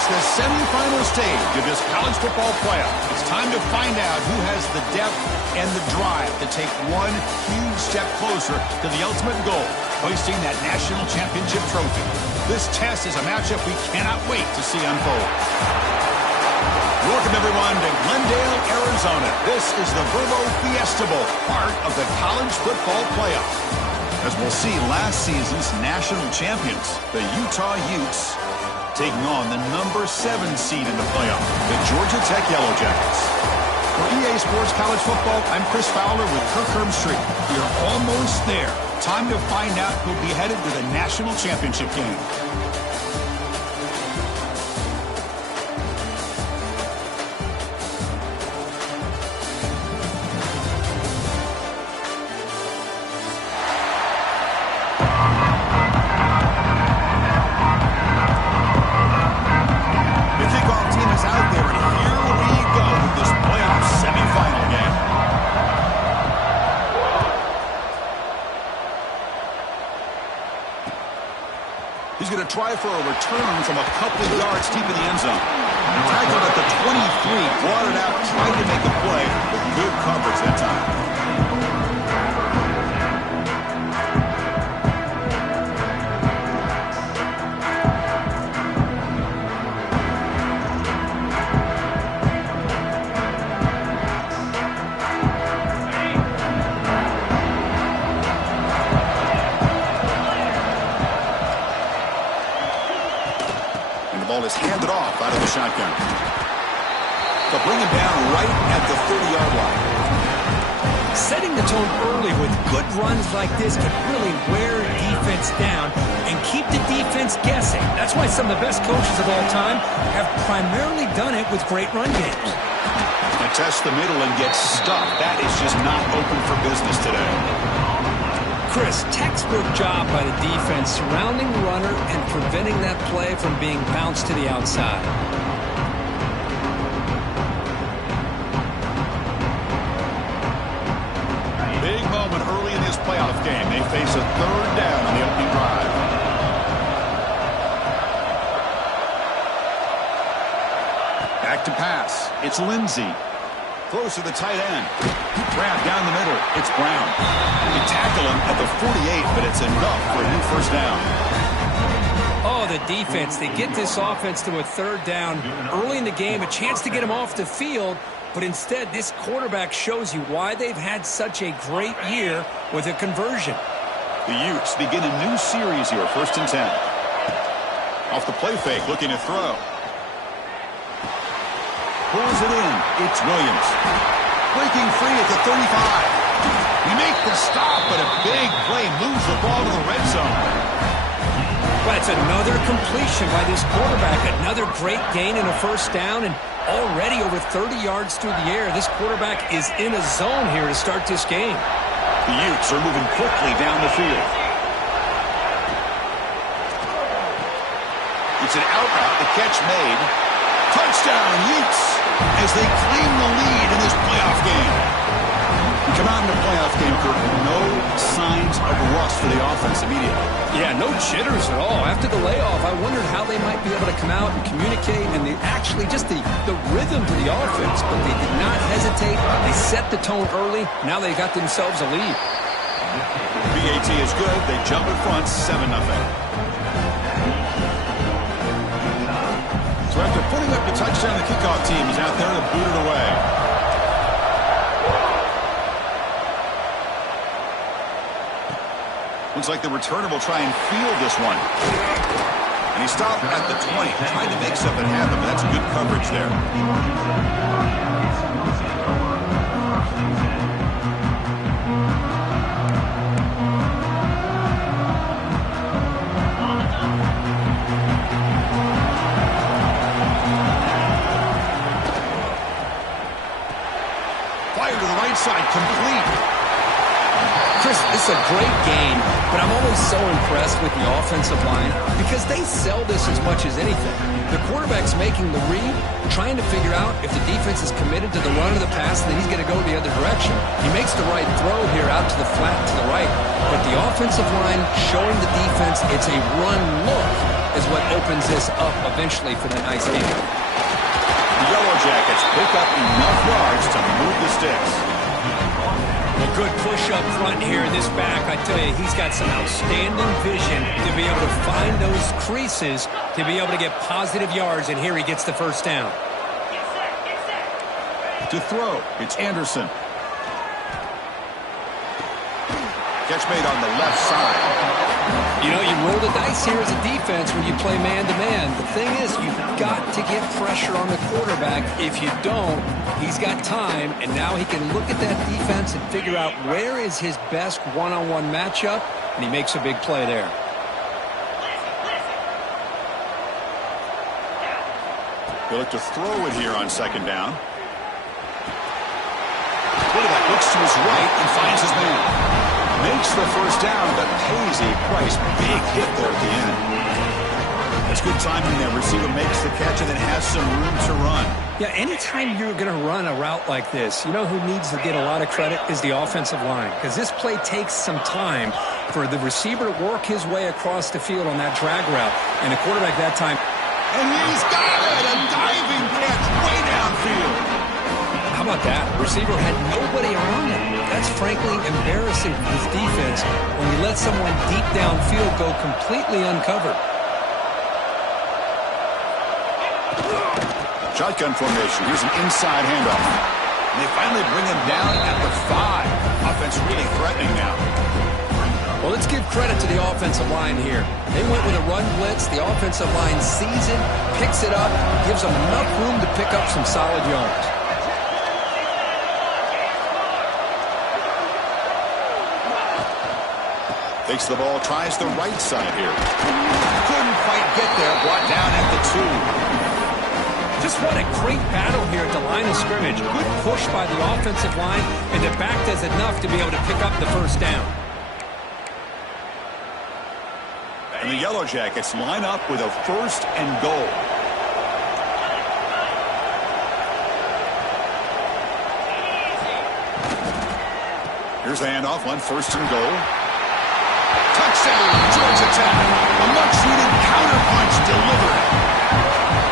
The semifinal stage of this college football playoff. It's time to find out who has the depth and the drive to take one huge step closer to the ultimate goal, hoisting that national championship trophy. This test is a matchup we cannot wait to see unfold. Welcome, everyone, to Glendale, Arizona. This is the Verbo Fiesta Bowl, part of the college football playoff. As we'll see, last season's national champions, the Utah Utes, taking on the number 7 seed in the playoff, the Georgia Tech Yellow Jackets. For EA Sports College Football, I'm Chris Fowler with Kirk Herbstreit. We're almost there. Time to find out who'll be headed to the national championship game. Try for a return from a couple of yards deep in the end zone. Tackled at the 23, brought it out, tried to make a play, but good coverage that time. Is handed off out of the shotgun. They'll bring him down right at the 30-yard line. Setting the tone early with good runs like this can really wear a defense down and keep the defense guessing. That's why some of the best coaches of all time have primarily done it with great run games. They test the middle and get stuffed. That is just not open for business today. Chris, textbook job by the defense surrounding the runner and preventing that play from being bounced to the outside. Big moment early in this playoff game. They face a third down on the opening drive. Back to pass. It's Lindsey. Throws to the tight end. Grab down the middle. It's Brown. They tackle him at the 48, but it's enough for a new first down. Oh, the defense. They get this offense to a third down early in the game, a chance to get him off the field, but instead this quarterback shows you why they've had such a great year with a conversion. The Utes begin a new series here, 1st and 10. Off the play fake, looking to throw. Pulls it in. It's Williams. Breaking free at the 35. We make the stop, but a big play moves the ball to the red zone. But it's another completion by this quarterback. Another great gain in a first down, and already over 30 yards through the air. This quarterback is in a zone here to start this game. The Utes are moving quickly down the field. It's an out route. The catch made. Touchdown, Utes, as they claim the lead in this playoff game. We come out in the playoff game, Kirk, no sign signs of rust for the offense immediately. Yeah, no jitters at all. After the layoff, I wondered how they might be able to come out and communicate and actually just the rhythm to the offense. But they did not hesitate. They set the tone early. Now they got themselves a lead. BAT is good. They jump in front 7-0. So after putting up the touchdown, the kickoff team is out there to boot it away. Looks like the returner will try and field this one. And he stopped at the 20, trying to make something happen, but that's good coverage there. Fire to the right side, complete. Chris, this is a great game, but I'm always so impressed with the offensive line because they sell this as much as anything. The quarterback's making the read, trying to figure out if the defense is committed to the run or the pass, then he's going to go the other direction. He makes the right throw here out to the flat to the right, but the offensive line showing the defense it's a run look is what opens this up eventually for that nice game. The Yellow Jackets pick up enough yards to move the sticks. A good push up front here. This back, I tell you, he's got some outstanding vision to be able to find those creases to be able to get positive yards, and here he gets the first down. To throw, it's Anderson. Catch made on the left side. You know, you roll the dice here as a defense when you play man-to-man. The thing is, you've got to get pressure on the quarterback. If you don't, he's got time, and now he can look at that defense and figure out where is his best one-on-one matchup, and he makes a big play there. He'll look to throw it here on second down. Quarterback looks to his right and finds his man. Makes the first down, but pays a price. Big hit there at the end. That's good timing there. Receiver makes the catch and then has some room to run. Yeah, anytime you're going to run a route like this, you know who needs to get a lot of credit is the offensive line. Because this play takes some time for the receiver to work his way across the field on that drag route. And the quarterback that time. And he's got it! A diving catch way downfield. How about that? Receiver had nobody around him. That's frankly embarrassing for his defense when you let someone deep downfield go completely uncovered. Shotgun formation. Here's an inside handoff. And they finally bring him down at the 5. Offense really threatening now. Well, let's give credit to the offensive line here. They went with a run blitz. The offensive line sees it, picks it up, gives them enough room to pick up some solid yards. Takes the ball, tries the right side here. Couldn't quite get there, brought down at the 2. Just what a great battle here at the line of scrimmage. Good push by the offensive line, and the back does enough to be able to pick up the first down. And the Yellow Jackets line up with a 1st and goal. Here's the handoff on 1st and goal. Touchdown, Georgia Tech. A much-needed counterpunch delivered.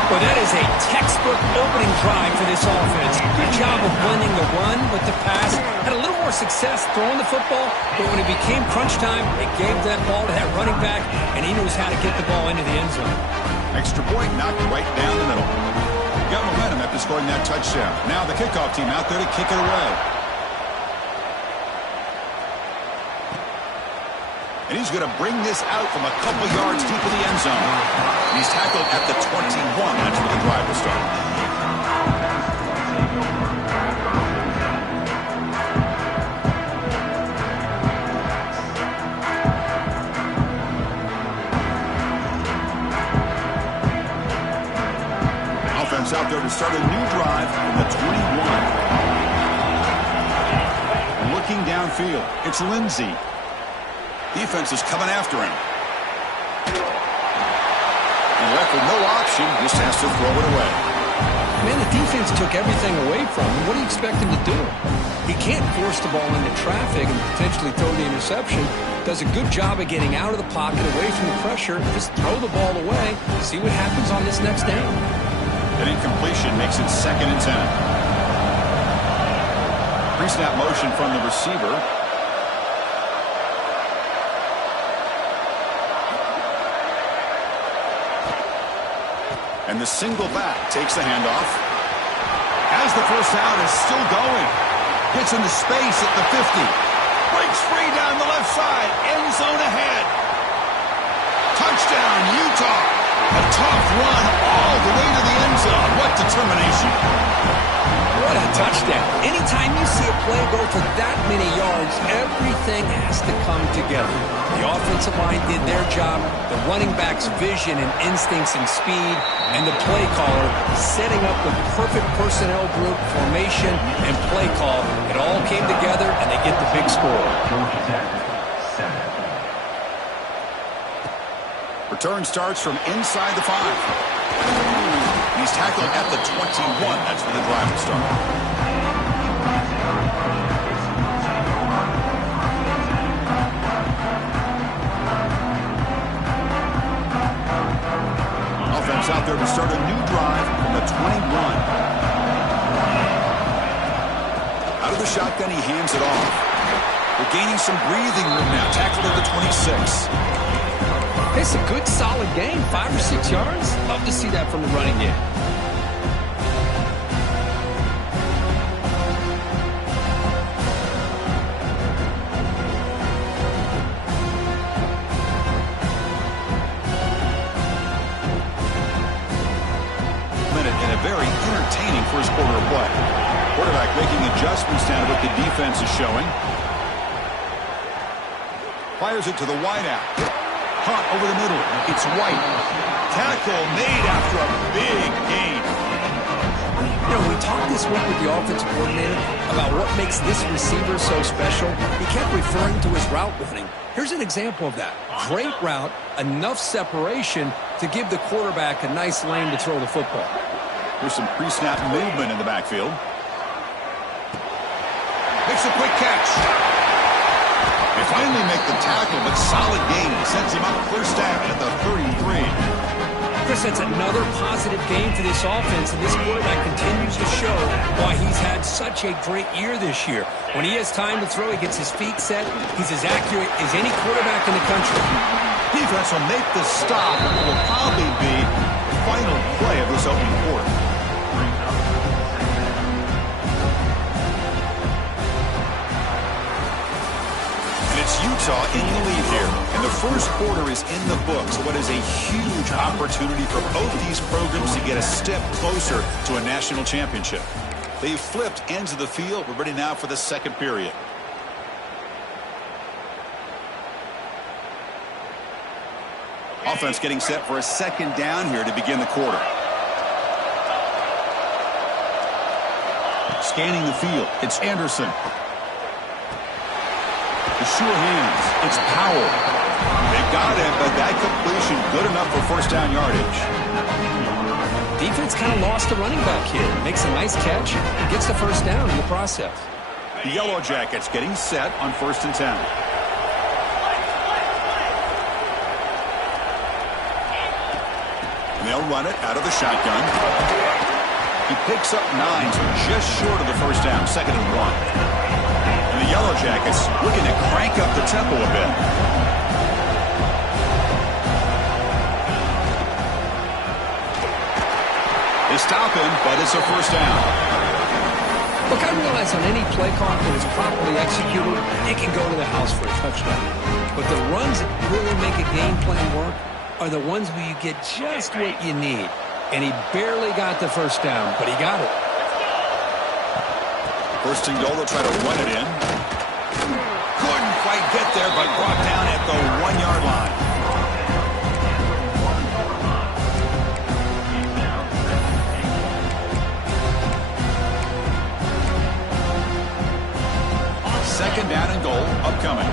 Well, that is a textbook opening drive for this offense. Good job of blending the run with the pass. Had a little more success throwing the football, but when it became crunch time, they gave that ball to that running back, and he knows how to get the ball into the end zone. Extra point knocked right down the middle. Got momentum after scoring that touchdown. Now the kickoff team out there to kick it away. And he's going to bring this out from a couple yards deep in the end zone. And he's tackled at the 21. That's where the drive will start. Offense out there to start a new drive from the 21. Looking downfield, it's Lindsey. Defense is coming after him. And left with no option, just has to throw it away. Man, the defense took everything away from him. What do you expect him to do? He can't force the ball into traffic and potentially throw the interception. Does a good job of getting out of the pocket, away from the pressure. Just throw the ball away. See what happens on this next down. An incompletion makes it 2nd and 10. Pre-snap motion from the receiver. And the single back takes the handoff. As the first down is still going. Gets into space at the 50. Breaks free down the left side. End zone ahead. Touchdown, Utah. A tough run all the way to the end zone. What determination. What a touchdown. Anytime you see a play go for that many yards, everything has to come together. The offensive line did their job, the running back's vision and instincts and speed, and the play caller setting up the perfect personnel group, formation, and play call. It all came together, and they get the big score. Return starts from inside the 5. He's tackled at the 21. That's where the drive will start. Offense out there to start a new drive from the 21. Out of the shotgun, he hands it off. They're gaining some breathing room now. Tackled at the 26. It's a good, solid game. 5 or 6 yards. Love to see that from the running game. And a very entertaining first quarter of play. Quarterback making adjustments down to what the defense is showing. Fires it to the wideout. Caught over the middle. It's White. Tackle made after a big gain. You know, we talked this week with the offensive coordinator about what makes this receiver so special. He kept referring to his route running. Here's an example of that. Great route, enough separation to give the quarterback a nice lane to throw the football. There's some pre-snap movement in the backfield. Makes a quick catch. They finally make the tackle, but solid gain sends him up first down at the 33. Chris, that's another positive game for this offense, and this quarterback continues to show why he's had such a great year this year. When he has time to throw, he gets his feet set. He's as accurate as any quarterback in the country. Defense will make the stop, and it will probably be the final play of this opening quarter. Utah in the lead here, and the first quarter is in the books. What is a huge opportunity for both these programs to get a step closer to a national championship. They've flipped ends of the field. We're ready now for the second period. Offense getting set for a second down here to begin the quarter. Scanning the field, it's Anderson. The sure hands. It's Powell. They got it, but that completion good enough for first down yardage. Defense kind of lost the running back here. Makes a nice catch. Gets the first down in the process. The Yellow Jackets getting set on 1st and 10. And they'll run it out of the shotgun. He picks up 9, so just short of the first down. 2nd and 1. The Yellow Jackets looking to crank up the tempo a bit. They stop him, but it's a first down. Look, I realize on any play call that is properly executed, it can go to the house for a touchdown. But the runs that really make a game plan work are the ones where you get just what you need. And he barely got the first down, but he got it. First and goal, they'll try to run it in. Couldn't quite get there, but brought down at the 1-yard line. Second down and goal upcoming.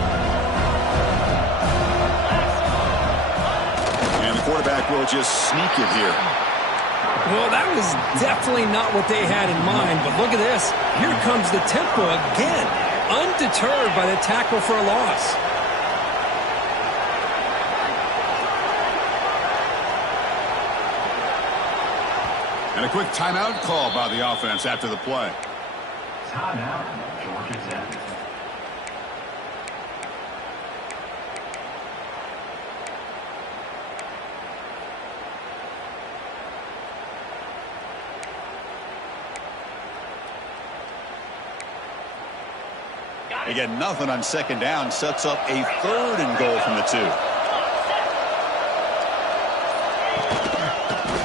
And the quarterback will just sneak it here. Well, that was definitely not what they had in mind, but look at this. Here comes the tempo again, undeterred by the tackle for a loss. And a quick timeout call by the offense after the play. Timeout, Georgia Tech. They get nothing on second down, sets up a 3rd and goal from the 2.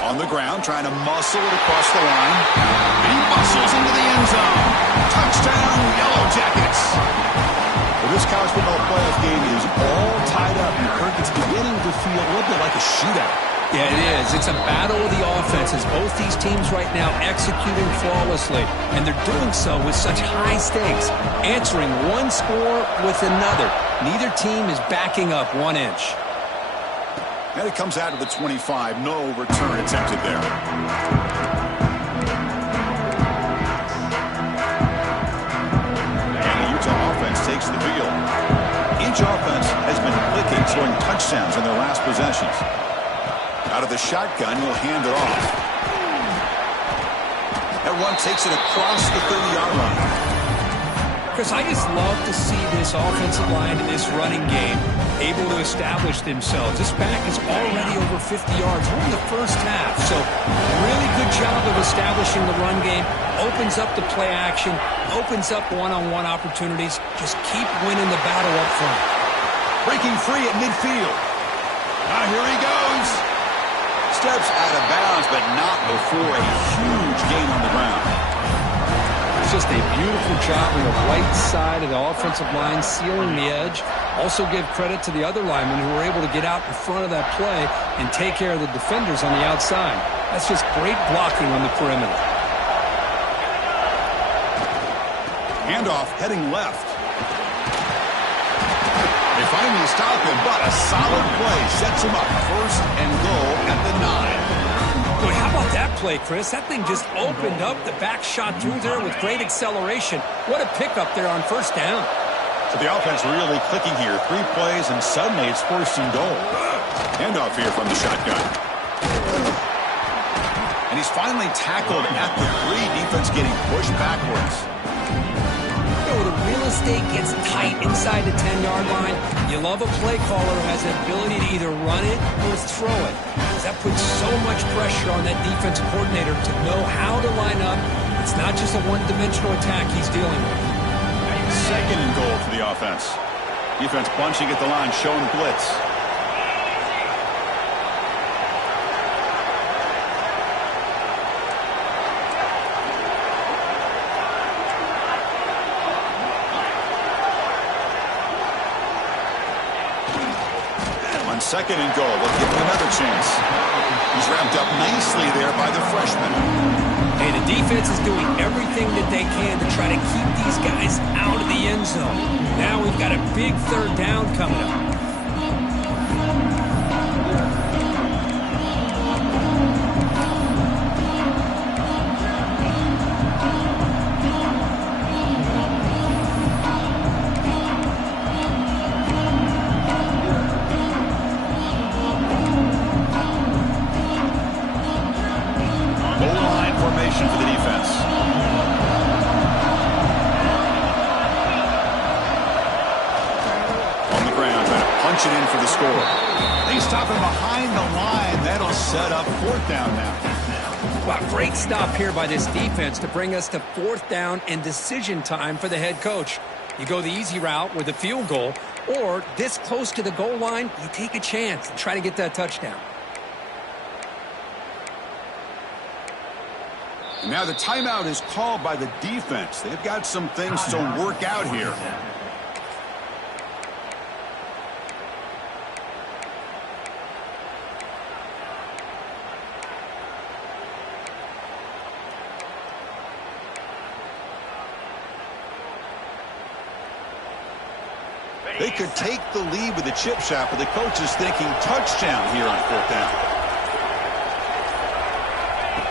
On the ground, trying to muscle it across the line. And he muscles into the end zone. Touchdown, Yellow Jackets. Well, this college football playoff game is all tied up, and Kirk, it's beginning to feel a little bit like a shootout. Yeah, it is. It's a battle of the offenses. Both these teams right now executing flawlessly, and they're doing so with such high stakes, answering one score with another. Neither team is backing up 1 inch. And it comes out of the 25. No return attempted there. And the Utah offense takes the field. Each offense has been clicking, scoring touchdowns in their last possessions. Out of the shotgun, he'll hand it off. That run takes it across the 30-yard line. Chris, I just love to see this offensive line in this running game able to establish themselves. This back is already over 50 yards. We're in the first half, so really good job of establishing the run game. Opens up the play action, opens up one-on-one opportunities. Just keep winning the battle up front. Breaking free at midfield. Now here he goes. Steps out of bounds, but not before a huge gain on the ground. It's just a beautiful job on the right side of the offensive line, sealing the edge. Also give credit to the other linemen who were able to get out in front of that play and take care of the defenders on the outside. That's just great blocking on the perimeter. Handoff heading left. They finally stop him, but a solid play sets him up. 1st and goal at the 9. Boy, how about that play, Chris? That thing just opened up. The back shot through there with great acceleration. What a pickup there on 1st down. So the offense really clicking here. 3 plays, and suddenly it's 1st and goal. Handoff here from the shotgun. And he's finally tackled at the 3. Defense getting pushed backwards. The real estate gets tight inside the 10-yard line. You love a play caller who has the ability to either run it or throw it. That puts so much pressure on that defensive coordinator to know how to line up. It's not just a one-dimensional attack he's dealing with. 2nd and goal for the offense. Defense bunching at the line, showing blitz. On 2nd and goal, they'll give him another chance. He's wrapped up nicely there by the freshman. Hey, the defense is doing everything that they can to try to keep these guys out of the end zone. Now we've got a big 3rd down coming up. For the defense. On the ground, trying to punch it in for the score. They stop him behind the line. That'll set up 4th down now. Wow, great stop here by this defense to bring us to 4th down and decision time for the head coach. You go the easy route with a field goal, or this close to the goal line, you take a chance and try to get that touchdown. Now the timeout is called by the defense. They've got some things to work out here. They could take the lead with the chip shot, but the coach is thinking touchdown here on 4th down.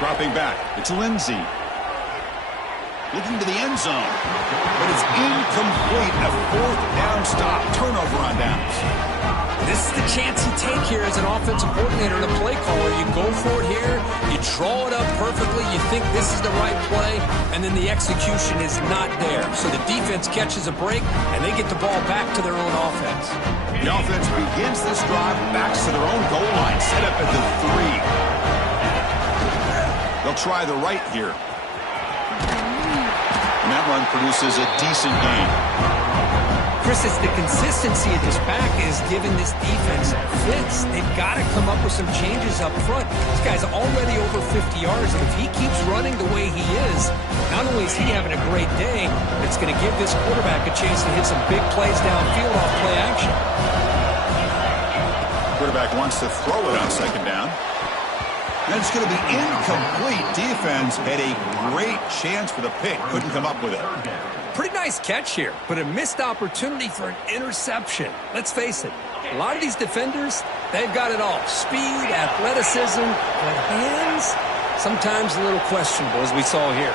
Dropping back. It's Lindsey. Looking to the end zone. But it's incomplete. A fourth down stop. Turnover on downs. This is the chance you take here as an offensive coordinator and a play caller. You go for it here. You draw it up perfectly. You think this is the right play, and then the execution is not there. So the defense catches a break, and they get the ball back to their own offense. The offense begins this drive, backs to their own goal line, set up at the 3. They'll try the right here. And that run produces a decent gain. Chris, it's the consistency of this back is giving this defense fits. They've got to come up with some changes up front. This guy's already over 50 yards, and if he keeps running the way he is, not only is he having a great day, it's going to give this quarterback a chance to hit some big plays downfield off play action. Quarterback wants to throw it on second down. And it's going to be incomplete. Defense had a great chance for the pick. Couldn't come up with it. Pretty nice catch here, but a missed opportunity for an interception. Let's face it, a lot of these defenders, they've got it all. Speed, athleticism, but hands, sometimes a little questionable, as we saw here.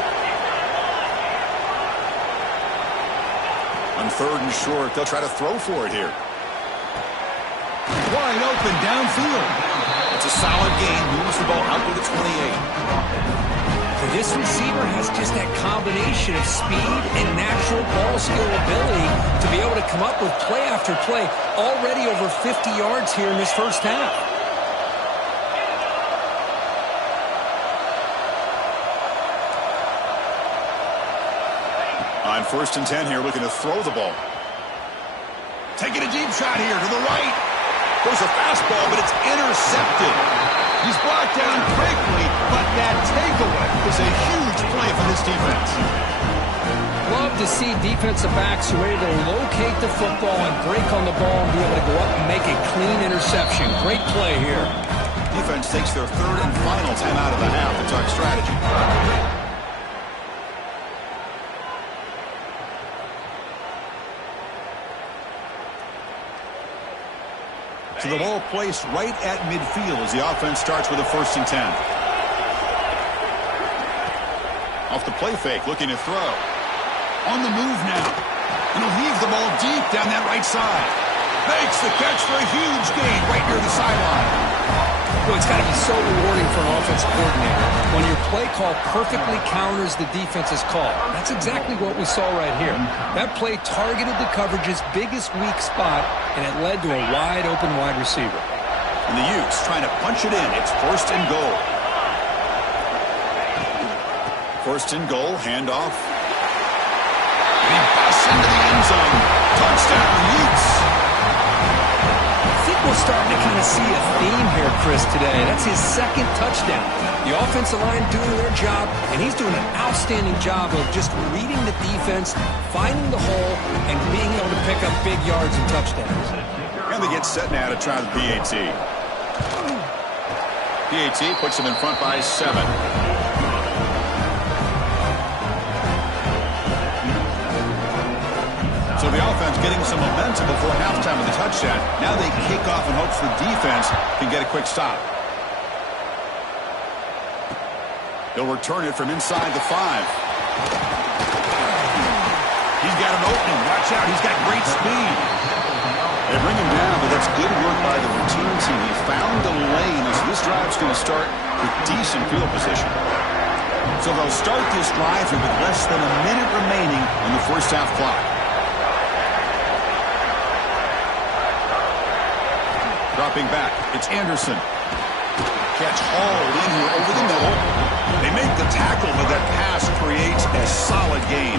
On 3rd and short, they'll try to throw for it here. Wide open downfield. It's a solid gain. Moves the ball out to the 28. This receiver has just that combination of speed and natural ball skill ability to be able to come up with play after play. Already over 50 yards here in this first half. On 1st and 10 here, looking to throw the ball. Taking a deep shot here to the right. Goes a fastball, but it's intercepted. He's brought down quickly, but that takeaway is a huge play for this defense. Love to see defensive backs who are able to locate the football and break on the ball and be able to go up and make a clean interception. Great play here. Defense takes their 3rd and final time out of the half to talk strategy. So the ball placed right at midfield as the offense starts with a 1st and 10. Off the play fake, looking to throw. On the move now. And he'll heave the ball deep down that right side. Makes the catch for a huge gain right near the sideline. Well, it's got to be so rewarding for an offensive coordinator when your play call perfectly counters the defense's call. That's exactly what we saw right here. That play targeted the coverage's biggest weak spot, and it led to a wide-open wide receiver. And the Utes trying to punch it in. It's 1st and goal. 1st and goal, handoff. And he busts into the end zone. Touchdown, Utes. I think we're starting to kind of see a theme here, Chris, today. That's his 2nd touchdown. The offensive line doing their job, and he's doing an outstanding job of just reading the defense, finding the hole, and being able to pick up big yards and touchdowns. And they get set now to try the PAT. PAT puts them in front by 7. So the offense getting some momentum before halftime with the touchdown. Now they kick off in hopes the defense can get a quick stop. They'll return it from inside the 5. He's got an opening. Watch out. He's got great speed. They bring him down, but that's good work by the routine team. He found the lane, so this drive's going to start with decent field position. So they'll start this drive with less than a minute remaining on the first half clock. Dropping back, it's Anderson. Catch hauled in here over the middle. They make the tackle, but that pass creates a solid gain.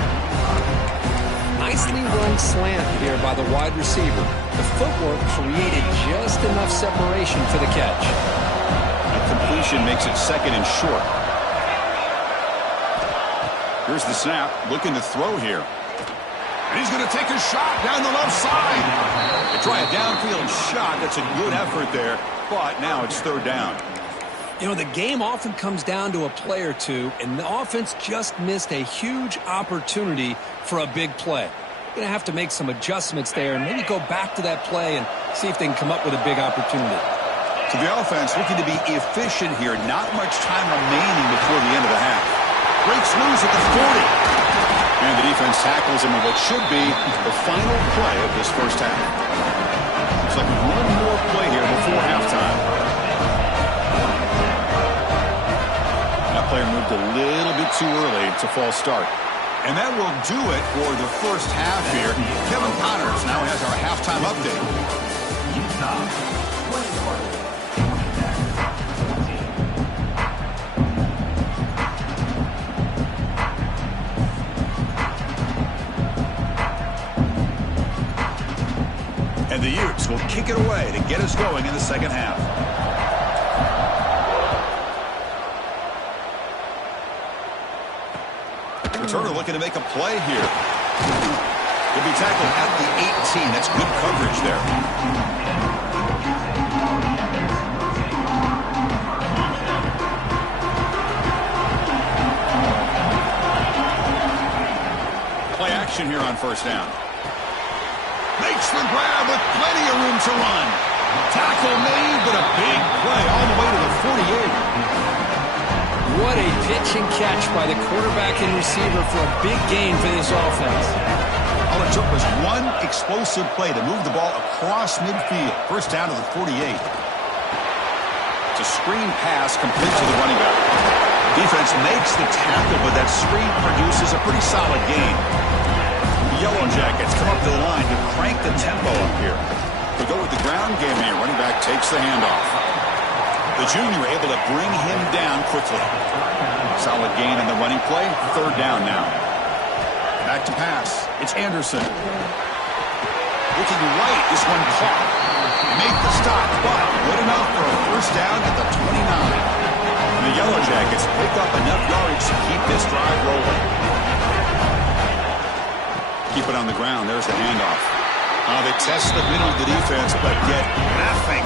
Nicely run slant here by the wide receiver. The footwork created just enough separation for the catch. A completion makes it 2nd and short. Here's the snap, looking to throw here. And he's going to take a shot down the left side. They try a downfield shot. That's a good effort there, but now it's 3rd down. You know, the game often comes down to a play or two, and the offense just missed a huge opportunity for a big play. Going to have to make some adjustments there and maybe go back to that play and see if they can come up with a big opportunity. So the offense looking to be efficient here. Not much time remaining before the end of the half. Breaks loose at the 40. And the defense tackles him in what should be the final play of this first half. Looks like one more play here before halftime. That player moved a little bit too early. It's a false start. And that will do it for the first half here. Kevin Connors now has our halftime update. And the Utes will kick it away to get us going in the second half. Returner looking to make a play here. He'll be tackled at the 18. That's good coverage there. Play action here on first down. Makes the grab with plenty of room to run. Tackle made, but a big play all the way to the 48. What a pitch and catch by the quarterback and receiver for a big gain for this offense. All it took was one explosive play to move the ball across midfield. First down to the 48. It's a screen pass complete to the running back. Defense makes the tackle, but that screen produces a pretty solid gain. The Yellow Jackets come up to the line to crank the tempo up here. They go with the ground game here. Running back takes the handoff. The junior able to bring him down quickly. Solid gain in the running play. Third down now. Back to pass. It's Anderson. Looking right. This one caught. They make the stop, but good enough for a first down at the 29. And the Yellow Jackets pick up enough yardage to keep this drive rolling. Keep it on the ground. There's the handoff. They test the middle of the defense, but get nothing.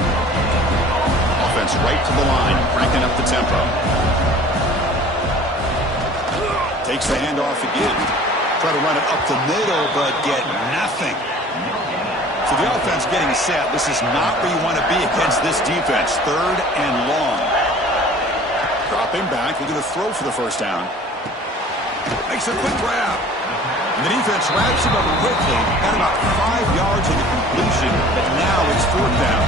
Offense right to the line, cranking up the tempo. Takes the handoff again. Try to run it up the middle, but get nothing. So the offense getting set. This is not where you want to be against this defense. Third and long. Dropping back, looking to throw for the first down. Makes a quick grab. And the defense wraps him up quickly. Got about 5 yards of the completion, but now it's fourth down.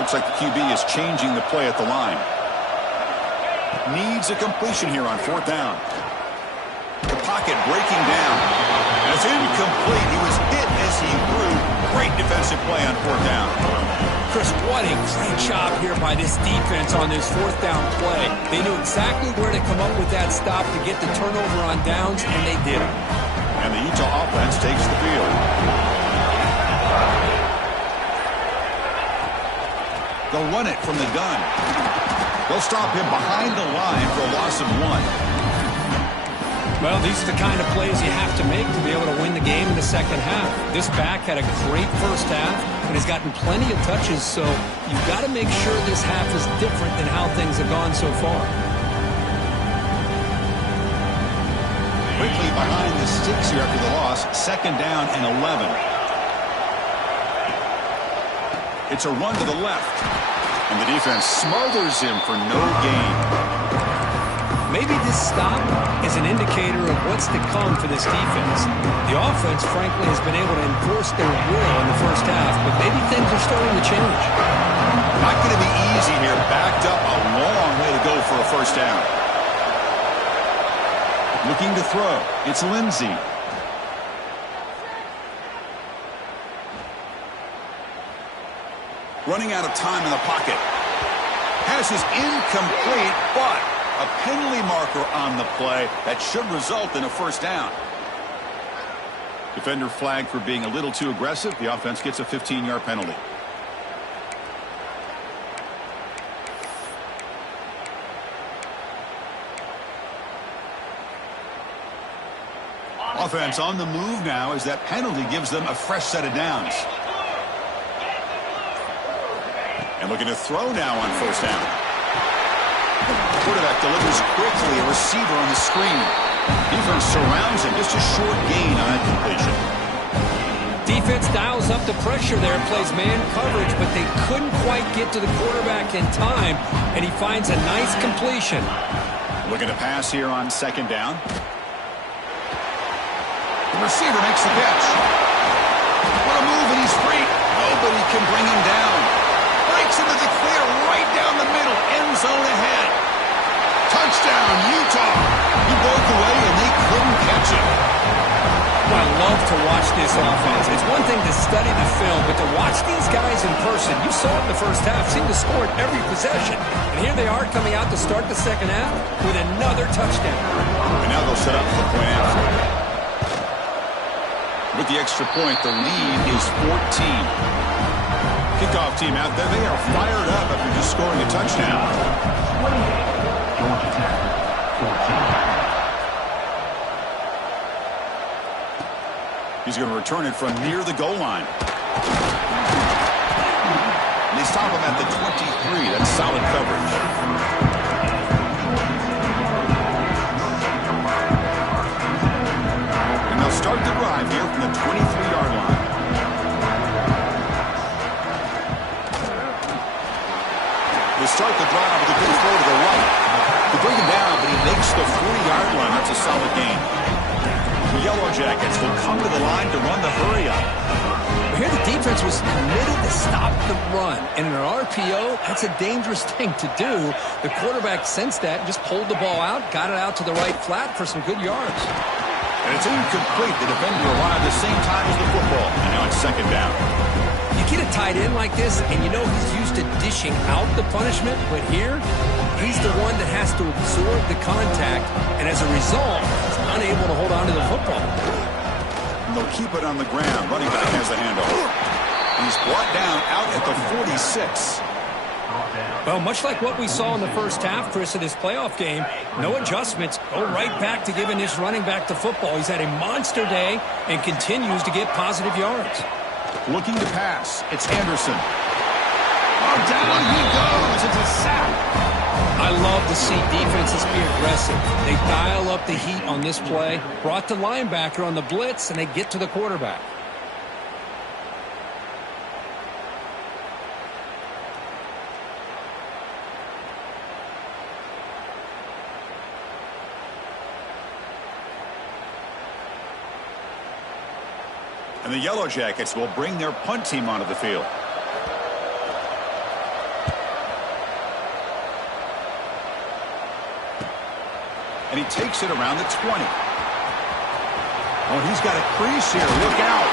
Looks like the QB is changing the play at the line. Needs a completion here on fourth down. The pocket breaking down. And it's incomplete. He was hit as he threw. Great defensive play on fourth down. Chris, what a great job here by this defense on this fourth down play. They knew exactly where to come up with that stop to get the turnover on downs, and they did it. And the Utah offense takes the field. They'll run it from the gun. They'll stop him behind the line for a loss of 1. Well, these are the kind of plays you have to make to be able to win the game in the second half. This back had a great first half and has gotten plenty of touches, so you've got to make sure this half is different than how things have gone so far. Quickly behind the sticks here after the loss. Second down and 11. It's a run to the left. And the defense smothers him for no gain. Maybe this stop is an indicator of what's to come for this defense. The offense, frankly, has been able to enforce their will in the first half, but maybe things are starting to change. Not going to be easy here. Backed up a long way to go for a first down. Looking to throw. It's Lindsey. Running out of time in the pocket. Pass is incomplete, but a penalty marker on the play that should result in a first down. Defender flagged for being a little too aggressive. The offense gets a 15-yard penalty. Offense on the move now as that penalty gives them a fresh set of downs. And looking to throw now on first down. quarterback delivers quickly, a receiver on the screen. Defense surrounds him, just a short gain on that completion. Defense dials up the pressure there, plays man coverage, but they couldn't quite get to the quarterback in time, and he finds a nice completion. Looking to pass here on second down. The receiver makes the catch. What a move, and he's free. Nobody can bring him down. Breaks into the clear right down the middle, end zone ahead. Touchdown, Utah. He broke away, and they couldn't catch him. I love to watch this offense. It's one thing to study the film, but to watch these guys in person, you saw it in the first half, seemed to score at every possession. And here they are coming out to start the second half with another touchdown. And now they'll set up for the point after. With the extra point, the lead is 14. Kickoff team out there, they are fired up after just scoring a touchdown. 28, Georgia Tech, 14. He's going to return it from near the goal line. And they stop him at the 23. That's solid coverage. And they'll start the drive here from the 23-yard line. They start the drive with a good throw to the right. They bring him down, but he makes the 40-yard line. That's a solid gain. The Yellow Jackets will come to the line to run the hurry-up. Here the defense was committed to stop the run. And in an RPO, that's a dangerous thing to do. The quarterback sensed that and just pulled the ball out, got it out to the right flat for some good yards. And it's incomplete. The defender arrived at the same time as the football. And now it's second down. You get a tight end like this, and you know he's used to dishing out the punishment. But here, he's the one that has to absorb the contact. And as a result, he's unable to hold on to the football. And they'll keep it on the ground. Running back has the handoff. He's brought down out at the 46. Well, much like what we saw in the first half, Chris, of this playoff game, no adjustments. Go right back to giving this running back the football. He's had a monster day and continues to get positive yards. Looking to pass. It's Anderson. Oh, down he goes. It's a sack. I love to see defenses be aggressive. They dial up the heat on this play, brought the linebacker on the blitz, and they get to the quarterback. And the Yellow Jackets will bring their punt team onto the field. And he takes it around the 20. Oh, he's got a crease here. Look out.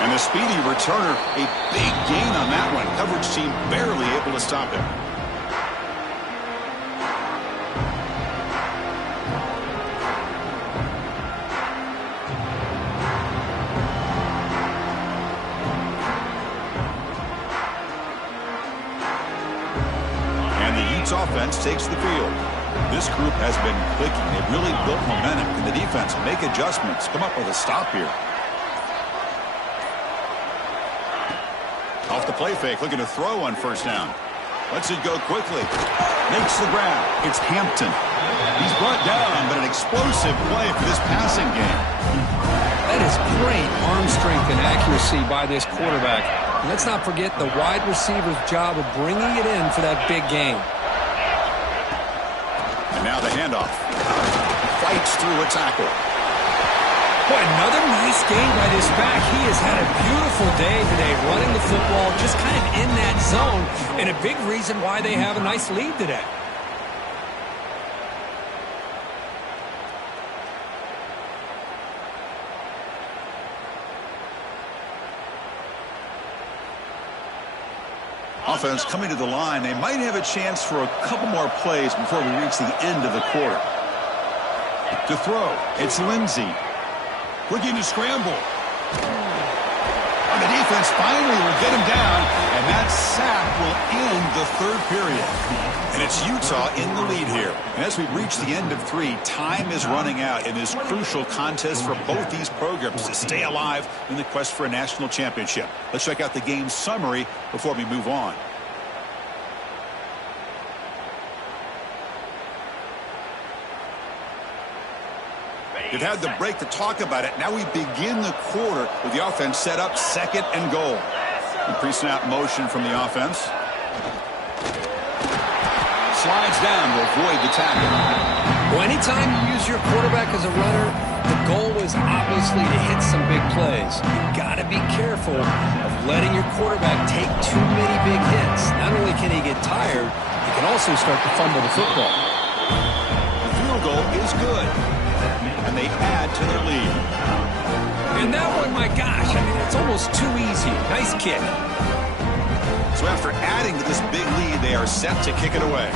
And the speedy returner, a big gain on that one. Coverage team barely able to stop him. Offense takes the field. This group has been clicking. They've really built momentum. Can the defense make adjustments? Come up with a stop here. Off the play fake, looking to throw on first down. Lets it go quickly. Makes the grab. It's Hampton. He's brought down, but an explosive play for this passing game. That is great arm strength and accuracy by this quarterback. And let's not forget the wide receiver's job of bringing it in for that big game. And now the handoff. Fights through a tackle. Boy, another nice game by this back. He has had a beautiful day today running the football, just kind of in that zone, and a big reason why they have a nice lead today. Offense coming to the line. They might have a chance for a couple more plays before we reach the end of the quarter. To throw, it's Lindsey. Looking to scramble. And the defense finally will get him down, and that sack will end the third period. And it's Utah in the lead here. And as we reach the end of 3, time is running out in this crucial contest for both these programs to stay alive in the quest for a national championship. Let's check out the game summary before we move on. You've had the break to talk about it. Now we begin the quarter with the offense set up 2nd and goal. Pre-snap motion from the offense. Slides down to avoid the tackle. Well, anytime you use your quarterback as a runner, the goal is obviously to hit some big plays. You've got to be careful of letting your quarterback take too many big hits. Not only can he get tired, he can also start to fumble the football. The field goal is good, and they add to their lead. And that one, my gosh, I mean, it's almost too easy. Nice kick. So after adding to this big lead, they are set to kick it away.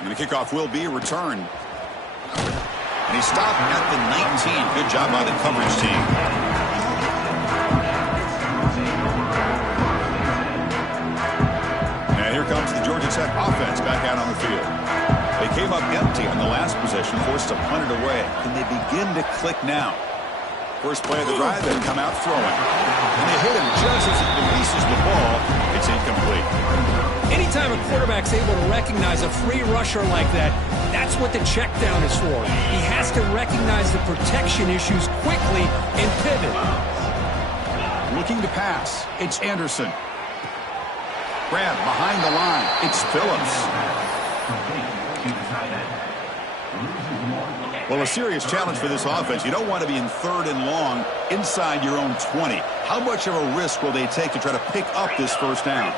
And the kickoff will be a return. And he stopped at the 19. Good job by the coverage team. And here comes the Georgia Tech offense back out on the field. They came up empty on the last possession, forced to punt it away. And they begin to click now. First play of the drive, they come out throwing. And they hit him just as he releases the ball. It's incomplete. Anytime a quarterback's able to recognize a free rusher like that, that's what the check down is for. He has to recognize the protection issues quickly and pivot. Looking to pass. It's Anderson. Grab behind the line. It's Phillips. Well, a serious challenge for this offense. You don't want to be in 3rd and long inside your own 20. How much of a risk will they take to try to pick up this first down?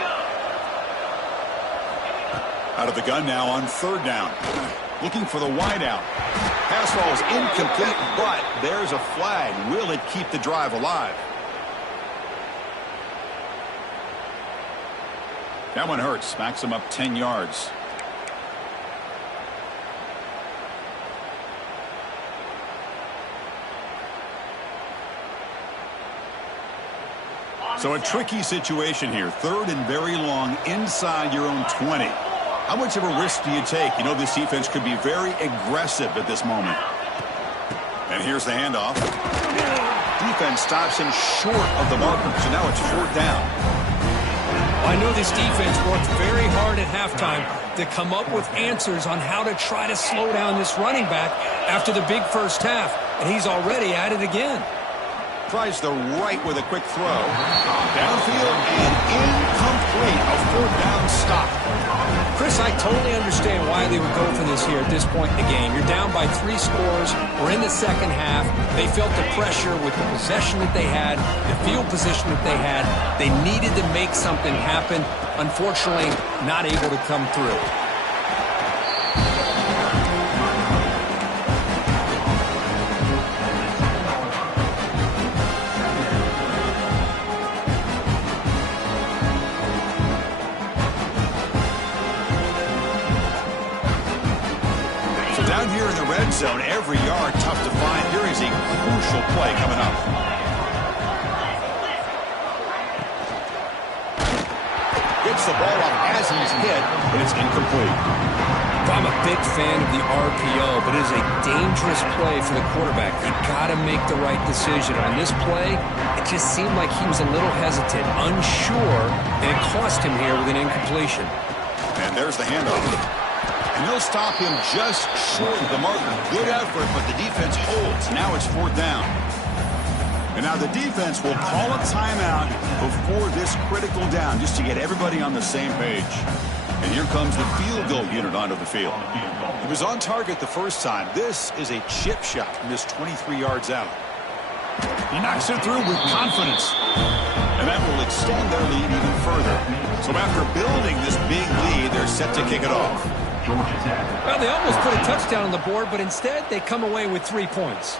Out of the gun now on 3rd down. Looking for the wideout. Pass ball is incomplete, but there's a flag. Will it keep the drive alive? That one hurts. Backs him up 10 yards. So a tricky situation here. 3rd and very long inside your own 20. How much of a risk do you take? You know this defense could be very aggressive at this moment. And here's the handoff. Defense stops him short of the marker, so now it's 4th down. I know this defense worked very hard at halftime to come up with answers on how to try to slow down this running back after the big first half, and he's already at it again. Tries the right with a quick throw. Downfield and incomplete. A 4th down stop. Chris, I totally understand why they would go for this here at this point in the game. You're down by 3 scores. We're in the second half. They felt the pressure with the possession that they had, the field position that they had. They needed to make something happen. Unfortunately, not able to come through. Down here in the red zone, every yard tough to find. Here is a crucial play coming up. Gets the ball up as he's hit, but it's incomplete. I'm a big fan of the RPO, but it is a dangerous play for the quarterback. You got to make the right decision. On this play, it just seemed like he was a little hesitant, unsure, and it cost him here with an incompletion. And there's the handoff. And they'll stop him just short of the marker. Good effort, but the defense holds. Now it's 4th down. And now the defense will call a timeout before this critical down, just to get everybody on the same page. And here comes the field goal unit onto the field. He was on target the first time. This is a chip shot from just 23 yards out. He knocks it through with confidence. And that will extend their lead even further. So after building this big lead, they're set to kick it off. Well, they almost put a touchdown on the board, but instead they come away with 3 points.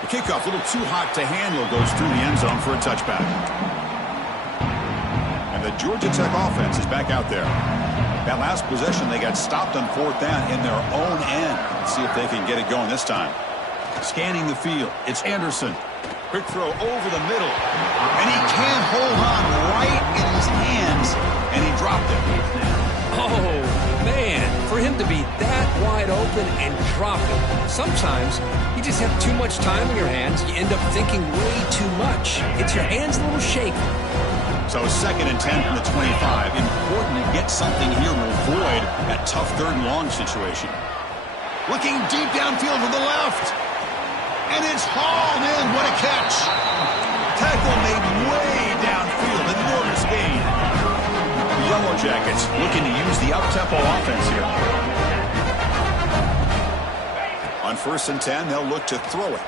The kickoff, a little too hot to handle, goes through the end zone for a touchback. And the Georgia Tech offense is back out there. That last possession, they got stopped on 4th down in their own end. Let's see if they can get it going this time. Scanning the field, it's Anderson. Quick throw over the middle. And he can't hold on right in his hands, and he dropped it. Oh, something and drop it. Sometimes you just have too much time in your hands. You end up thinking way too much. Gets your hands a little shaky. So 2nd and 10 from the 25. Important to get something here to avoid that tough 3rd and long situation. Looking deep downfield to the left. And it's hauled in. What a catch. Tackle made way downfield. Enormous gain. The Yellow Jackets looking to use the up-tempo offense here. On 1st and 10, they'll look to throw it.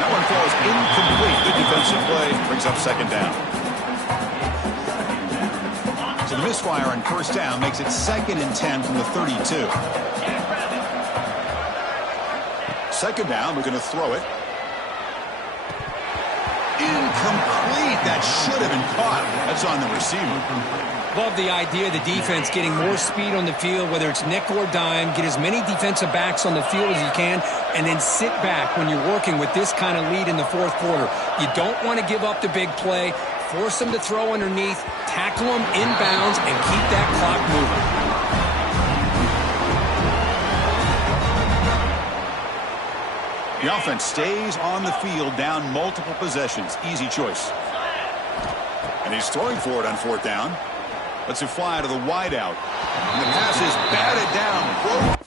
That one falls incomplete. Good defensive play. Brings up 2nd down. So the misfire on 1st down makes it 2nd and 10 from the 32. 2nd down, we're going to throw it. Incomplete. That should have been caught. That's on the receiver. Love the idea of the defense getting more speed on the field, whether it's nickel or dime. Get as many defensive backs on the field as you can, and then sit back when you're working with this kind of lead in the 4th quarter. You don't want to give up the big play. Force them to throw underneath, tackle them inbounds, and keep that clock moving. The offense stays on the field down multiple possessions. Easy choice. And he's throwing for it on 4th down. Let's it fly to the wideout. And the pass is batted down.